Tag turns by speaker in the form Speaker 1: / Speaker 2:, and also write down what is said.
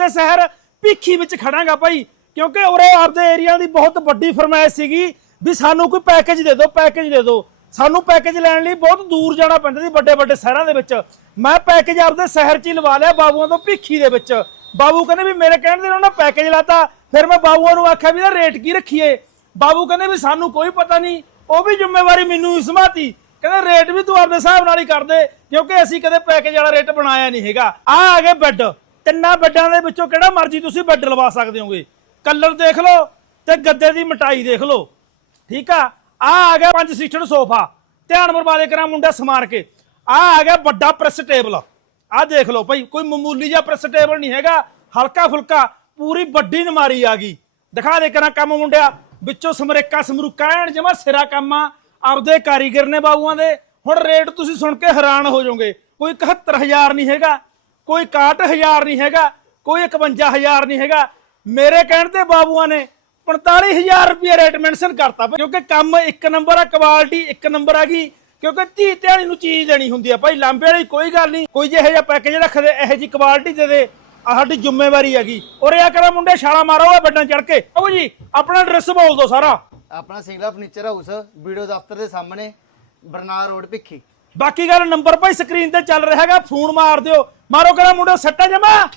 Speaker 1: ਆਪਦੇ ਸ਼ਹਿਰ ਭੀਖੀ ਵਿੱਚ ਖੜਾਂਗਾ ਭਾਈ, ਕਿਉਂਕਿ ਉਰੇ ਆਪਦੇ ਏਰੀਆ ਦੀ ਬਹੁਤ ਵੱਡੀ ਫਰਮਾਇਸ਼ ਸੀਗੀ ਵੀ ਸਾਨੂੰ ਕੋਈ ਪੈਕੇਜ ਦੇ ਦਿਓ ਪੈਕੇਜ ਦੇ ਦਿਓ। ਸਾਨੂੰ ਪੈਕੇਜ ਲੈਣ ਲਈ ਬਹੁਤ ਦੂਰ ਜਾਣਾ ਪੈਂਦਾ ਸੀ ਵੱਡੇ ਵੱਡੇ ਸ਼ਹਿਰਾਂ ਦੇ ਵਿੱਚ। ਮੈਂ ਪੈਕੇਜ ਆਪਦੇ ਸ਼ਹਿਰ 'ਚ ਹੀ ਲਵਾ ਲਿਆ ਬਾਬੂਆਂ ਤੋਂ ਭਿੱਖੀ ਦੇ ਵਿੱਚ। ਬਾਬੂ ਕਹਿੰਦੇ ਵੀ ਮੇਰੇ ਕਹਿਣ ਦੇ ਨਾਲ ਉਹਨਾਂ ਪੈਕੇਜ ਲਾਤਾ, ਫਿਰ ਮੈਂ ਬਾਬੂਆਂ ਨੂੰ ਆਖਿਆ ਵੀ ਇਹਦਾ ਰੇਟ ਕੀ ਰੱਖੀਏ? ਬਾਬੂ ਕਹਿੰਦੇ ਵੀ ਸਾਨੂੰ ਕੋਈ ਪਤਾ ਨਹੀਂ, ਉਹ ਵੀ ਜ਼ਿੰਮੇਵਾਰੀ ਮੈਨੂੰ ਹੀ ਸੰਭਾਤੀ ਕਹਿੰਦੇ ਰੇਟ ਵੀ ਤੂੰ ਆਪਣੇ ਹਿਸਾਬ ਨਾਲ ਹੀ ਕਰ ਦੇ, ਕਿਉਂਕਿ ਅਸੀਂ ਕਦੇ ਪੈਕੇਜ ਵਾਲਾ ਰੇਟ ਬਣਾਇਆ ਨਹੀਂ ਹੈਗਾ। ਆ ਆ ਗਏ ਬੈੱਡ ਤਿੰਨਾਂ ਬੈੱਡਾਂ ਦੇ ਵਿੱਚੋਂ ਕਿਹੜਾ ਮਰਜ਼ੀ ਤੁਸੀਂ ਬੈੱਡ ਲਵਾ ਸਕਦੇ ਹੋਗੇ। ਕਲਰ ਦੇਖ ਲਓ ਤੇ ਗੱਦੇ ਦੀ ਮਟਾਈ ਦੇਖ ਲਓ। ਠੀਕ ਆ? ਆ ਆ ਗਿਆ ਪੰਜ ਸੀਟਡ ਸੋਫਾ। ਧਿਆਨ ਬਰਬਾਦੇ ਕਰਾਂ ਮੁੰਡਾ ਸਮਾਰ ਕੇ। ਆ ਆ ਗਿਆ ਵੱਡਾ ਪ੍ਰੈਸ ਟੇਬਲ। ਆ ਦੇਖ ਲਓ ਭਾਈ, ਕੋਈ ਮਾਮੂਲੀ ਜਿਹਾ ਪ੍ਰੈਸ ਟੇਬਲ ਨਹੀਂ ਹੈਗਾ। ਹਲਕਾ ਫੁਲਕਾ, ਪੂਰੀ ਵੱਡੀ ਨਮਾਰੀ ਆ ਗਈ। ਦਿਖਾ ਦੇ ਕਰਾਂ ਕੰਮ ਮੁੰਡਿਆ। ਵਿੱਚੋਂ ਸਮਰੇਕਾ ਸਮਰੂਕਾ ਐਨ ਜਮਾ ਸਿਰਾ ਕੰਮ ਆ। ਆਪਦੇ ਕਾਰੀਗਰ ਨੇ ਬਾਊਆਂ ਦੇ। ਹੁਣ ਰੇਟ ਤੁਸੀਂ ਸੁਣ ਕੇ ਹੈਰਾਨ ਹੋ ਜਾਓਗੇ। ਕੋਈ 71000 ਨਹੀਂ ਹੈਗਾ। ਕੋਈ 61000 ਨਹੀਂ ਹੈਗਾ ਕੋਈ 51000 ਨਹੀਂ ਹੈਗਾ। ਮੇਰੇ ਕਹਿਣ ਤੇ ਬਾਬੂਆਂ ਨੇ 45000 ਰੁਪਏ ਰੇਟ ਮੈਂਸ਼ਨ ਕਰਤਾ ਕਿਉਂਕਿ ਕੰਮ ਇੱਕ ਨੰਬਰ ਆ ਕੁਆਲਿਟੀ ਇੱਕ ਨੰਬਰ ਆ ਗਈ ਕਿਉਂਕਿ ਧੀ ਧਿਆਣੀ ਨੂੰ ਚੀਜ਼ ਦੇਣੀ ਹੁੰਦੀ ਆ। ਭਾਈ ਲਾਂਬੇ ਵਾਲੀ ਕੋਈ ਗੱਲ ਨਹੀਂ ਕੋਈ ਜਿਹੇ ਜਿਹਾ ਪੈਕੇਜ ਰੱਖਦੇ ਇਹੋ ਜੀ ਕੁਆਲਿਟੀ ਦੇ ਦੇ ਆਹ ਸਾਡੀ ਜ਼ਿੰਮੇਵਾਰੀ ਹੈਗੀ। ਔਰ ਇਹ ਕਰਾ ਮੁੰਡੇ ਛਾਲਾ ਮਾਰੋ ਓਏ ਵੱਡਾਂ ਚੜ ਕੇ। ਆਓ ਜੀ ਆਪਣਾ ਐਡਰੈਸ ਬੋਲ ਦਿਓ ਸਾਰਾ।
Speaker 2: ਆਪਣਾ ਸਿੰਗਲਾ ਫਰਨੀਚਰ ਹਾਊਸ ਵੀਡੀਓ ਦਫ਼ਤਰ ਦੇ ਸਾਹਮਣੇ ਬਰਨਾਰ ਰੋਡ ਭਿੱਖੀ।
Speaker 1: ਬਾਕੀ ਗੱਲ ਨੰਬਰ ਭਾਈ ਸਕਰੀਨ ਤੇ ਚੱਲ ਰਿਹਾ ਹੈਗਾ ਫੋਨ ਮਾਰ ਦਿਓ। ਮਾਰੋ ਕਰਾ ਮੁੰਡੇ ਸੱਟਾ ਜਮਾ?